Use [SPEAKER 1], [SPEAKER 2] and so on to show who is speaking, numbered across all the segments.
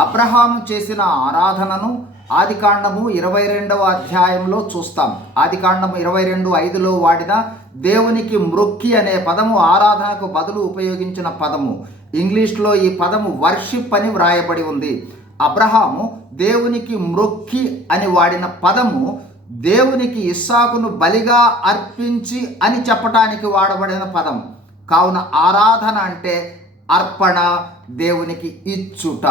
[SPEAKER 1] అబ్రహాము చేసిన ఆరాధనను ఆదికాండము ఇరవై రెండవ అధ్యాయంలో చూస్తాం. ఆదికాండము ఇరవై రెండు ఐదులో వాడిన దేవునికి మృక్కి అనే పదము ఆరాధనకు బదులు ఉపయోగించిన పదము. ఇంగ్లీష్లో ఈ పదము వర్షిప్ అని వ్రాయబడి ఉంది. అబ్రహాము దేవునికి మృక్కి అని వాడిన పదము దేవునికి ఇస్సాకును బలిగా అర్పించి అని చెప్పటానికి వాడబడిన పదం. కావున ఆరాధన అంటే అర్పణ దేవునికి ఇచ్చుట.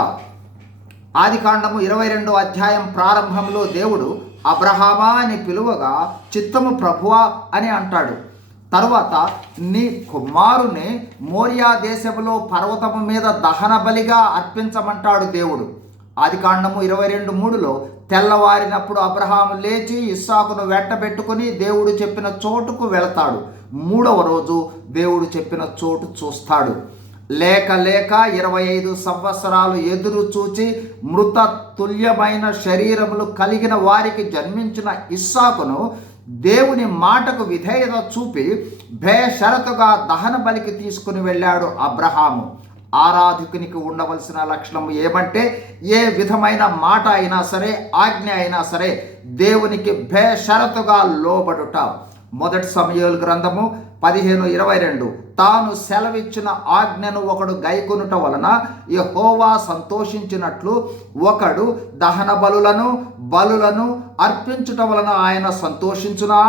[SPEAKER 1] ఆదికాండము ఇరవై రెండో అధ్యాయం ప్రారంభంలో దేవుడు అబ్రహామా అని పిలువగా చిత్తము ప్రభువా అని అంటాడు. తరువాత నీ కుమారుని మోరియా దేశములో పర్వతము మీద దహన బలిగా అర్పించమంటాడు దేవుడు. ఆదికాండము ఇరవై రెండు మూడులో తెల్లవారినప్పుడు అబ్రహాము లేచి ఇస్సాకును వెంటబెట్టుకుని దేవుడు చెప్పిన చోటుకు వెళతాడు. మూడవ రోజు దేవుడు చెప్పిన చోటు చూస్తాడు. లేక లేక ఇరవై ఐదు సంవత్సరాలు ఎదురు చూచి మృత తుల్యమైన శరీరములు కలిగిన వారికి జన్మించిన ఇస్సాకును దేవుని మాటకు విధేయత చూపి బేషరతుగా దహన బలికి తీసుకుని వెళ్ళాడు అబ్రహాము. ఆరాధకునికి ఉండవలసిన లక్షణం ఏమంటే ఏ విధమైన మాట అయినా సరే ఆజ్ఞ అయినా సరే దేవునికి బేషరతుగా లోబడుట. మొదటి సమయాలు గ్రంథము పదిహేను ఇరవై రెండు. తాను సెలవిచ్చిన ఆజ్ఞను ఒకడు గైకొనుట వలన యహోవా సంతోషించినట్లు ఒకడు దహన బలులను బలులను అర్పించుట వలన ఆయన సంతోషించునా?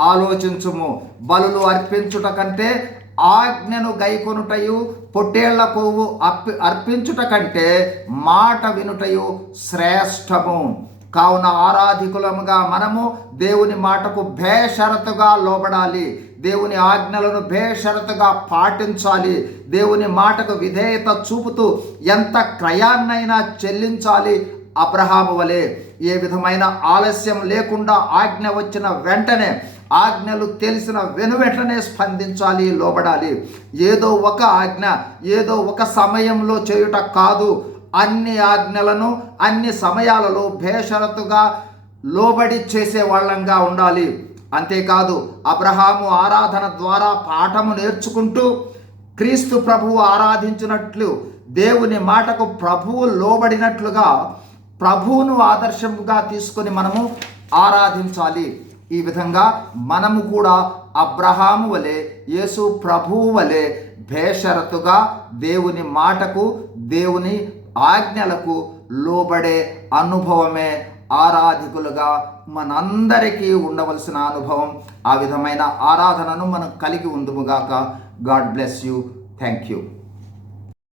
[SPEAKER 1] ఆలోచించుము. బలులు అర్పించుట కంటే ఆజ్ఞను గైకొనుటయు పొట్టేళ్ళ కొవ్వు అర్పి అర్పించుట కంటే మాట వినుటయు శ్రేష్టము. కావున ఆరాధికులముగా మనము దేవుని మాటకు భేషరతుగా లోబడాలి. దేవుని ఆజ్ఞలను భేషరతుగా పాటించాలి. దేవుని మాటకు విధేయత చూపుతూ ఎంత క్రయాన్నైనా చెల్లించాలి అబ్రహాము వలె. ఏ విధమైన ఆలస్యం లేకుండా ఆజ్ఞ వచ్చిన వెంటనే ఆజ్ఞలు తెలిసిన వెనువెంటనే స్పందించాలి లోబడాలి. ఏదో ఒక ఆజ్ఞ ఏదో ఒక సమయంలో చేయుట కాదు. అన్ని ఆజ్ఞలను అన్ని సమయాలలో భేషరతుగా లోబడి చేసే వాళ్ళంగా ఉండాలి. అంతేకాదు అబ్రహాము ఆరాధన ద్వారా పాఠము నేర్చుకుంటూ క్రీస్తు ప్రభువు ఆరాధించినట్లు దేవుని మాటకు ప్రభువు లోబడినట్లుగా ప్రభువును ఆదర్శంగా తీసుకొని మనము ఆరాధించాలి. ఈ విధంగా మనము కూడా అబ్రహాము వలె యేసు ప్రభువు వలె భేషరతుగా దేవుని మాటకు దేవుని ఆజ్ఞలకు లోబడే అనుభవమే ఆరాధికులుగా మనందరికీ ఉండవలసిన అనుభవం. ఆ విధమైన ఆరాధనను మనం కలిగి ఉందుముగాక God bless you. Thank you